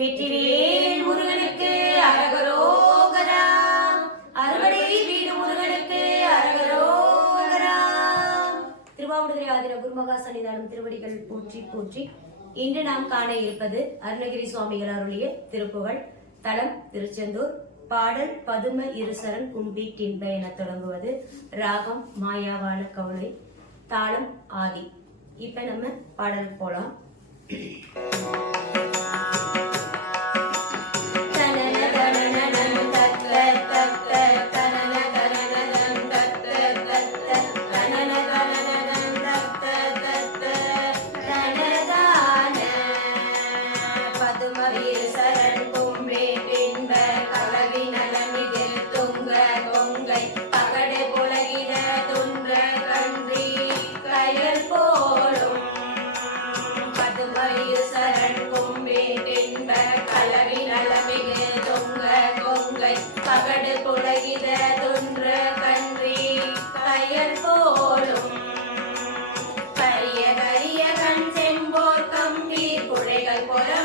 வெற்றிவேல் முருகனுக்கு அரகரோகரா. அறுவடை வீடு முருகனுக்கு அரகரோகரா. திருவாவடுதுறை ஆதிர குருமகா சன்னிதானம் திருவடிகள் போற்றி போற்றி. இன்று நாம் காண இருப்பது அருணகிரி சுவாமிகள் அருளிய திருப்புகழ். தலம் திருச்செந்தூர். பாடல் பதும இருசரன் கும்பீட்டின்ப என தொடங்குவது. ராகம் மாயாவான கவுளை. தாளம் ஆதி. இப்ப நம்ம பாடலுக்கு போலாம். பகடு புலகித துன்ற கன்றி கயல் போலும் கரிய கரிய கண் செம்போர் கம்பி குழைகள் போல